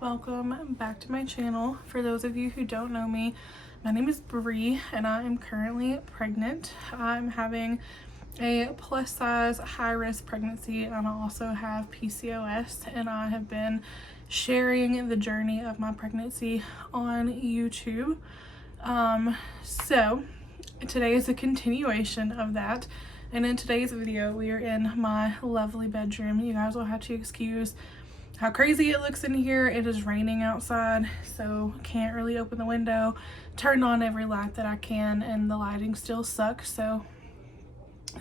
Welcome back to my channel. For those of you who don't know me, my name is Bree and I am currently pregnant. I'm having a plus size high risk pregnancy and I also have PCOS, and I have been sharing the journey of my pregnancy on YouTube. So today is a continuation of that, and in today's video we are in my lovely bedroom. You guys will have to excuse how crazy it looks in here. It is raining outside, so can't really open the window. Turned on every light that I can and the lighting still sucks, so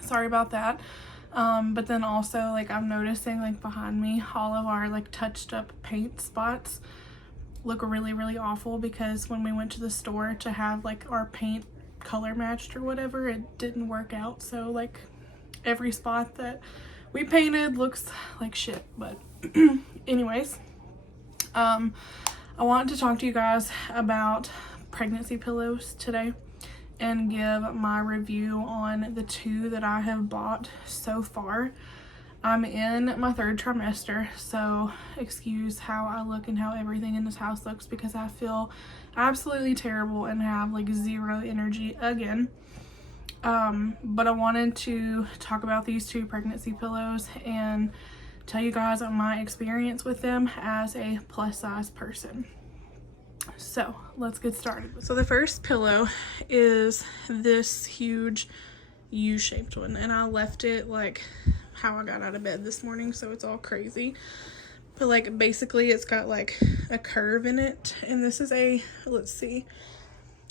sorry about that. But then also, like, I'm noticing, like, behind me, all of our, like, touched up paint spots look really awful because when we went to the store to have, like, our paint color matched or whatever, it didn't work out. So, like, every spot that we painted looks like shit. But anyways, I wanted to talk to you guys about pregnancy pillows today and give my review on the two that I have bought so far. I'm in my third trimester, so excuse how I look and how everything in this house looks because I feel absolutely terrible and have like zero energy again. But I wanted to talk about these two pregnancy pillows and tell you guys my experience with them as a plus size person. So let's get started. So the first pillow is this huge U-shaped one, and I left it like how I got out of bed this morning, so it's all crazy. But like basically it's got like a curve in it, and this is a, let's see,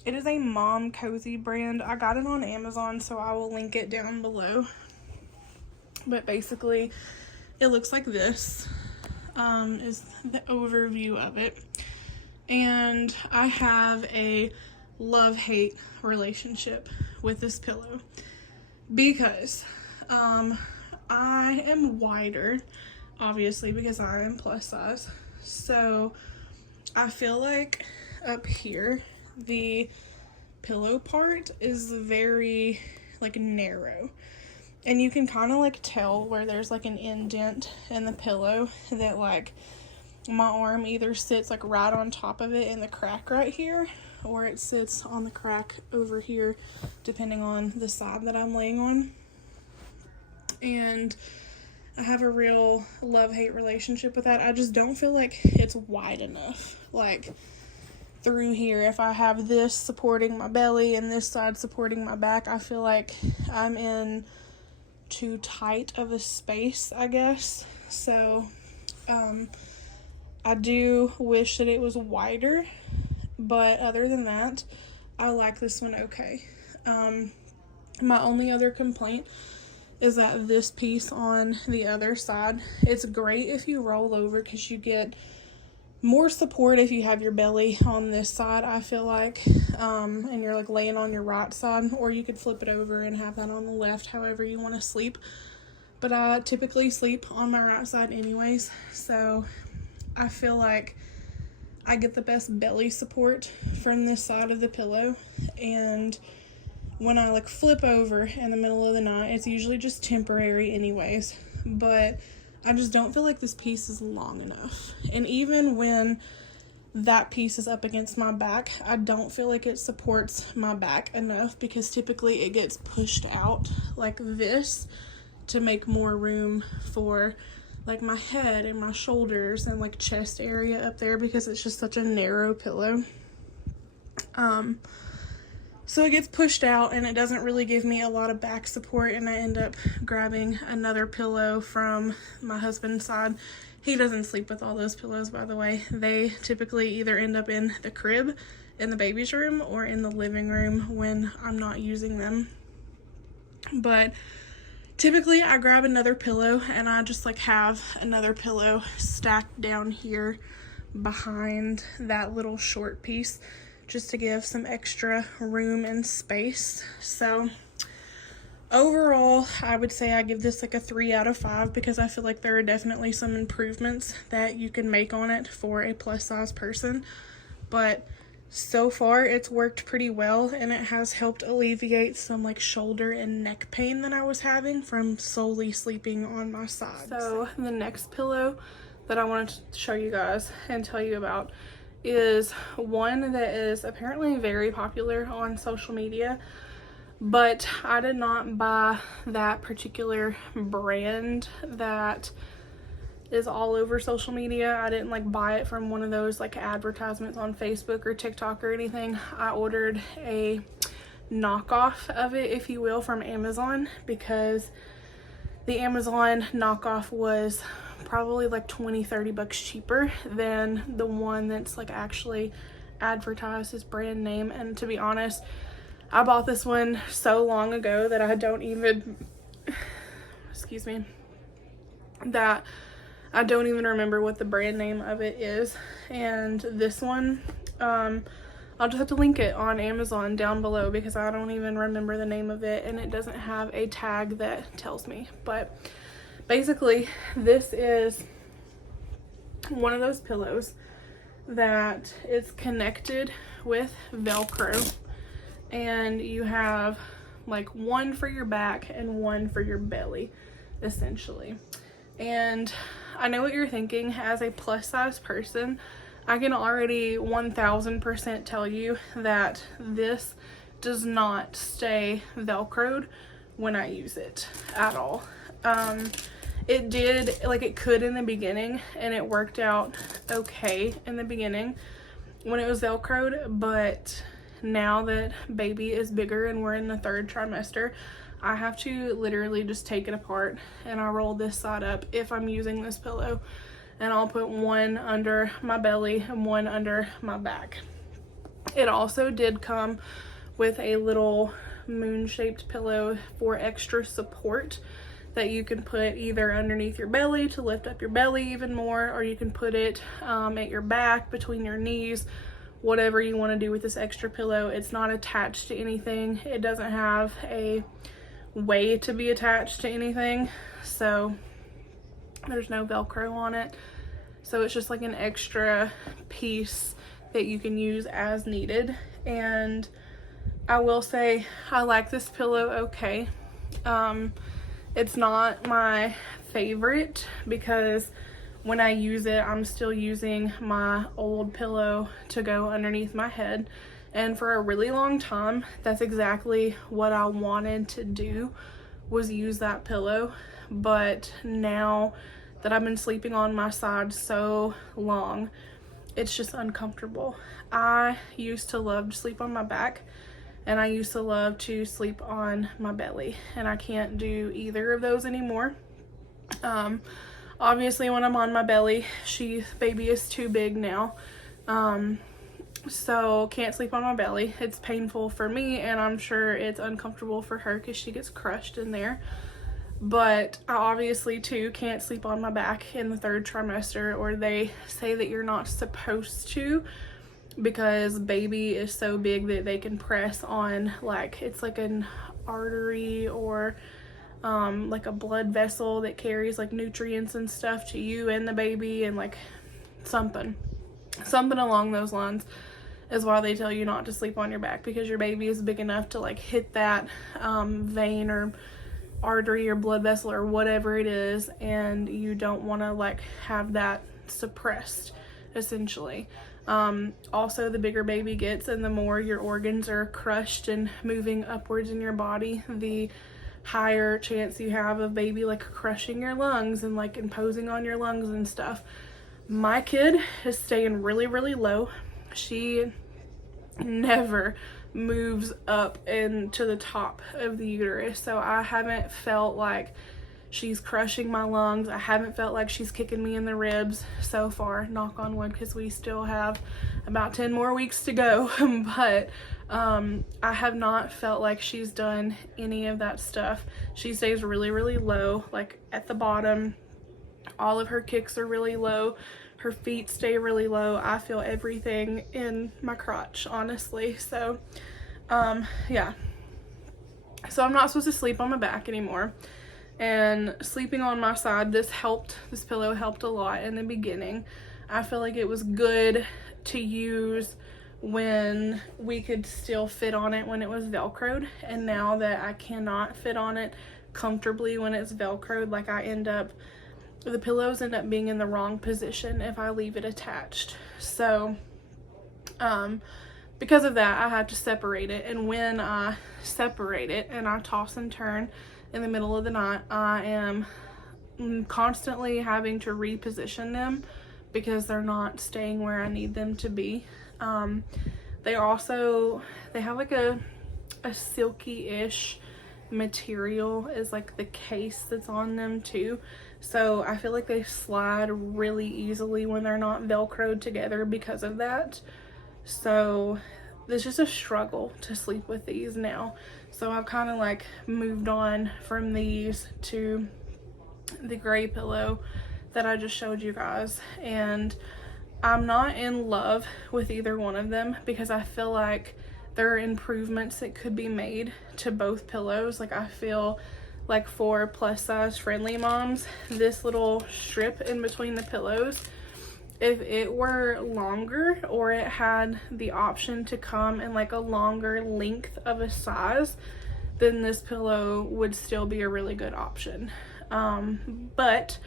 it is a Mom Cozy brand. I got it on Amazon, so I will link it down below. But basically it looks like this, is the overview of it. And I have a love-hate relationship with this pillow because I am wider, obviously, because I am plus size. So I feel like up here the pillow part is very like narrow, and you can kind of like tell where there's like an indent in the pillow that like my arm either sits like right on top of it in the crack right here, or it sits on the crack over here depending on the side that I'm laying on. And I have a real love-hate relationship with that. I just don't feel like it's wide enough. Like through here, if I have this supporting my belly and this side supporting my back, I feel like I'm in too tight of a space, I guess. So I do wish that it was wider, but other than that, I like this one okay. My only other complaint is that this piece on the other side, it's great if you roll over because you get more support if you have your belly on this side, I feel like, and you're like laying on your right side, or you could flip it over and have that on the left, however you want to sleep. But I typically sleep on my right side anyways, so I feel like I get the best belly support from this side of the pillow. And when I like flip over in the middle of the night, it's usually just temporary anyways, but I just don't feel like this piece is long enough. And even when that piece is up against my back, I don't feel like it supports my back enough because typically it gets pushed out like this to make more room for like my head and my shoulders and like chest area up there because it's just such a narrow pillow. So it gets pushed out and it doesn't really give me a lot of back support, and I end up grabbing another pillow from my husband's side. He doesn't sleep with all those pillows, by the way. They typically either end up in the crib in the baby's room or in the living room when I'm not using them. But typically I grab another pillow and I just like have another pillow stacked down here behind that little short piece just to give some extra room and space. So overall, I would say I give this like a 3 out of 5 because I feel like there are definitely some improvements that you can make on it for a plus size person. But so far it's worked pretty well, and it has helped alleviate some like shoulder and neck pain that I was having from solely sleeping on my side. So the next pillow that I wanted to show you guys and tell you about is one that is apparently very popular on social media, but I did not buy that particular brand that is all over social media. I didn't like buy it from one of those like advertisements on Facebook or TikTok or anything. I ordered a knockoff of it, if you will, from Amazon, because the Amazon knockoff was probably like 20-30 bucks cheaper than the one that's like actually advertised as brand name. And to be honest, I bought this one so long ago that I don't even excuse me, that I don't even remember what the brand name of it is. And this one, I'll just have to link it on Amazon down below because I don't even remember the name of it, and it doesn't have a tag that tells me. But basically, this is one of those pillows that is connected with Velcro, and you have like one for your back and one for your belly, essentially. And I know what you're thinking. As a plus size person, I can already 1000% tell you that this does not stay Velcroed when I use it at all. It did, like it could in the beginning, and it worked out okay in the beginning when it was Velcroed, but now that baby is bigger and we're in the 3rd trimester, I have to literally just take it apart, and I roll this side up if I'm using this pillow, and I'll put one under my belly and one under my back. It also did come with a little moon-shaped pillow for extra support that you can put either underneath your belly to lift up your belly even more, or you can put it at your back, between your knees, whatever you want to do with this extra pillow. It's not attached to anything. It doesn't have a way to be attached to anything, so there's no Velcro on it. So it's just like an extra piece that you can use as needed. And I will say I like this pillow okay. It's not my favorite because when I use it, I'm still using my old pillow to go underneath my head. And for a really long time, that's exactly what I wanted to do, was use that pillow. But now that I've been sleeping on my side so long, it's just uncomfortable. I used to love to sleep on my back, and I used to love to sleep on my belly, and I can't do either of those anymore. Obviously when I'm on my belly, baby is too big now. So can't sleep on my belly. It's painful for me, and I'm sure it's uncomfortable for her because she gets crushed in there. But I obviously too can't sleep on my back in the 3rd trimester, or they say that you're not supposed to, because baby is so big that they can press on, like it's like an artery or like a blood vessel that carries like nutrients and stuff to you and the baby, and like something along those lines is why they tell you not to sleep on your back, because your baby is big enough to like hit that vein or artery or blood vessel or whatever it is, and you don't want to like have that suppressed, essentially. Also, the bigger baby gets and the more your organs are crushed and moving upwards in your body, the higher chance you have of baby like crushing your lungs and like imposing on your lungs and stuff. My kid is staying really, really low. She never moves up and to the top of the uterus, so I haven't felt like she's crushing my lungs. I haven't felt like she's kicking me in the ribs so far, knock on wood, because we still have about 10 more weeks to go. But I have not felt like she's done any of that stuff. She stays really, really low, like at the bottom. All of her kicks are really low. Her feet stay really low. I feel everything in my crotch, honestly. So yeah, so I'm not supposed to sleep on my back anymore, and sleeping on my side, this pillow helped a lot in the beginning. I feel like it was good to use when we could still fit on it when it was Velcroed, and now that I cannot fit on it comfortably when it's Velcroed, like I end up the pillows end up being in the wrong position if I leave it attached. So because of that, I had to separate it, and when I separate it and I toss and turn in the middle of the night, I am constantly having to reposition them because they're not staying where I need them to be. They have like a silky-ish material is like the case that's on them too, so I feel like they slide really easily when they're not velcroed together because of that. So it's just a struggle to sleep with these now, so I've kind of like moved on from these to the gray pillow that I just showed you guys. And I'm not in love with either one of them because I feel like there are improvements that could be made to both pillows. Like, I feel like for plus size friendly moms, this little strip in between the pillows, if it were longer or it had the option to come in like a longer length of a size, then this pillow would still be a really good option. But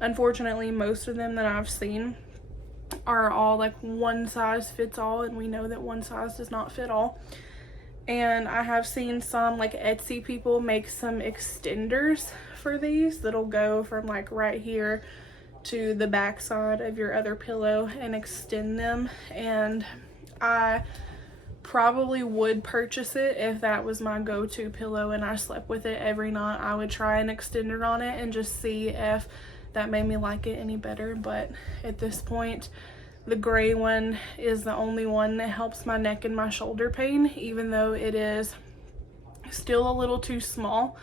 unfortunately, most of them that I've seen are all like one size fits all, and we know that one size does not fit all. And I have seen some like Etsy people make some extenders for these that'll go from like right here to the back side of your other pillow and extend them, and I probably would purchase it if that was my go-to pillow and I slept with it every night. I would try an extender on it and just see if that made me like it any better. But at this point, the gray one is the only one that helps my neck and my shoulder pain, even though it is still a little too small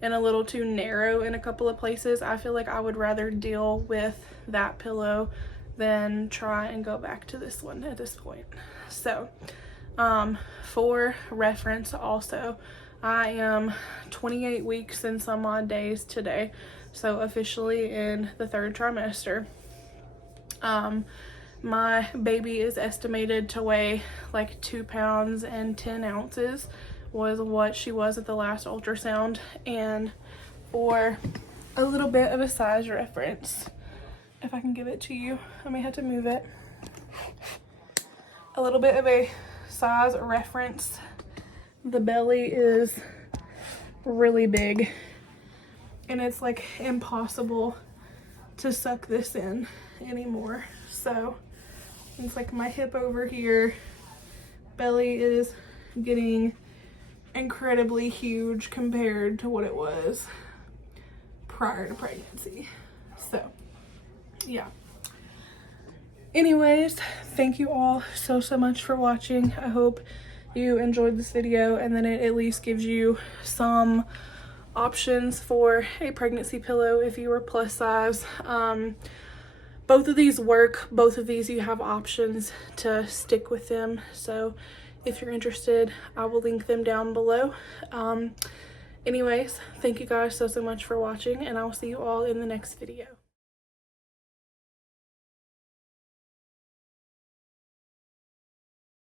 and a little too narrow in a couple of places. I feel like I would rather deal with that pillow than try and go back to this one at this point. So for reference also, I am 28 weeks and some odd days today, so officially in the 3rd trimester. My baby is estimated to weigh like 2 pounds and 10 ounces was what she was at the last ultrasound. And for a little bit of a size reference, if I can give it to you, I may have to move it. A little bit of a size reference, the belly is really big and it's like impossible to suck this in anymore. So it's like my hip over here, belly is getting incredibly huge compared to what it was prior to pregnancy. So yeah. Anyways, thank you all so much for watching. I hope you enjoyed this video, and then it at least gives you some options for a pregnancy pillow if you were plus size. Both of these work. Both of these, you have options to stick with them. So if you're interested, I will link them down below. Anyways, thank you guys so much for watching, and I will see you all in the next video.